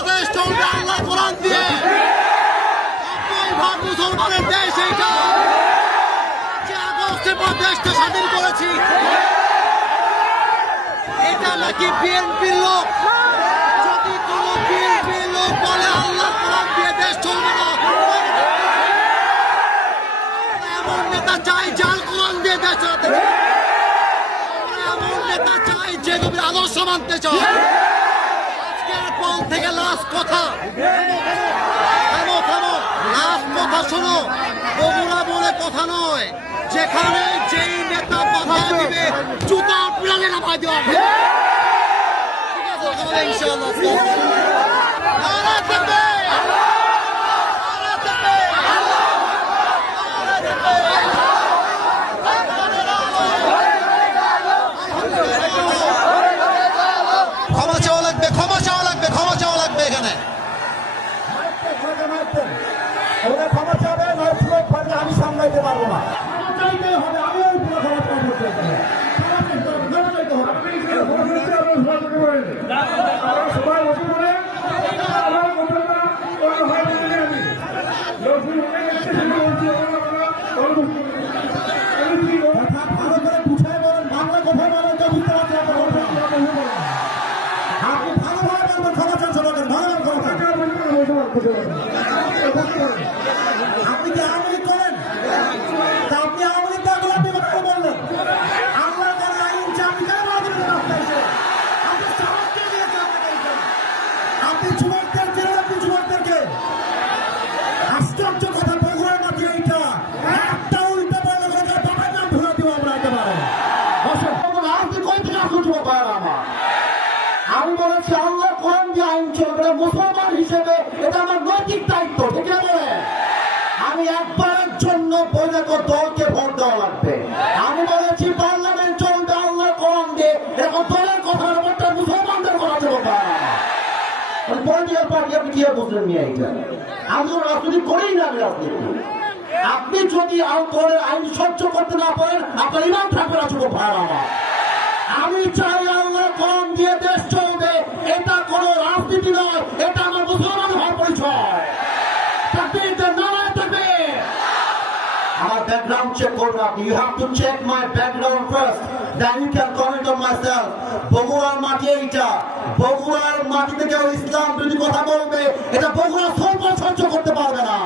বাংলাদেশ চলবে আল্লাহ কোরআন দিয়ে। ভাগ মুসলমানের দেশ এইটা, যে আগস্টের পর দেশটা স্বাধীন করেছি। এটা নাকি বিএনপির লোক? যদি কোন বিএনপির লোক বলে আল্লাহ কোরআন দিয়ে দেশ চলবে না, এমন নেতা চাই যার কোরআন দিয়ে দেশ চালাতে চায়। এমন নেতা চাই যে নবীর আদর্শ মানতে চায়। আজকের পর থেকে লাস্ট কথা, থামো থামো, লাস্ট কথা শোনো। বগুড়া বলে কথা নয়, যেখানে যেই নেতা কথা দিবে জুতা প্রাণে নামাই দেওয়া হবে। ঠিক আছে ইনশাআল্লাহ। ক্ষমা চাওয়া লাগবে, ক্ষমা চাওয়া লাগবে, ক্ষমা চাওয়া লাগবে এখানে। ক্ষমা চাবে, আমি সামলাইতে পারবো না। চাইতে হবে, আমি ক্ষমা চাইতে হবে। ভালো করে বুঝাই বলেন, বাংলা কোথায় বলেন তো বুঝতে পারছি। আপনি ভালোভাবে বলবেন, ক্ষমা চান সবাইকে, ভালো ক্ষমা চান। আপনি কি আওয়ামী লীগ করেন? তা আপনি আওয়ামী লীগ থাকলে আপনি কথা বললেন। আল্লাহ করে আইন চাবি কেন রাখবেন রাস্তায় এসে? আপনি সাহসকে দিয়েছেন আপনাকে। আপনি যুবকদের চেনেন, আপনি যুবকদেরকে। আশ্চর্য কথা, বগুড়ার মাটি এইটা। একটা উল্টো বলে কথা বাবার নাম ধরে দিব আমরা একেবারে। আপনি কই থেকে আসুন যুবক ভাইয়েরা আমার? আমি বলেছি আল্লাহ কোরআন দিয়ে আইন চলবে, মুসলমান হিসেবে এটা আমার নৈতিক দায়িত্ব। ঠিক আছে, আমি একবারের জন্য বৈধ দলকে ভোট দেওয়া লাগবে। আমি বলেছি পার্লামেন্ট চলবে আল্লাহ কোরআন দিয়ে, এরকম দলের কথা ব্যাপারটা মুসলমানদের করা যাবে না। পলিটিক্যাল পার্টি আপনি কি বুঝলেন নিয়ে এইটা? আমি তো রাজনীতি করেই না। আমি রাজনীতি, আপনি যদি দলের আইন সহ্য করতে না পারেন, আপনার ইমান থাকবে না যুবক ভাই আমার। আমি চাই আল্লাহ কোরআন দিয়ে দেশ চলবে, এটা কোন রাজনীতি নয়, এটা আমার মুসলমান হওয়ার পরিচয়। আমার ব্যাকগ্রাউন্ড চেক করবেন আপনি। You have to check my background first, then you can comment on myself. বগুড়ার মাটি এইটা, বগুড়ার মাটি থেকে ইসলাম যদি কথা বলবে, এটা বগুড়া সহ্য করতে পারবে না।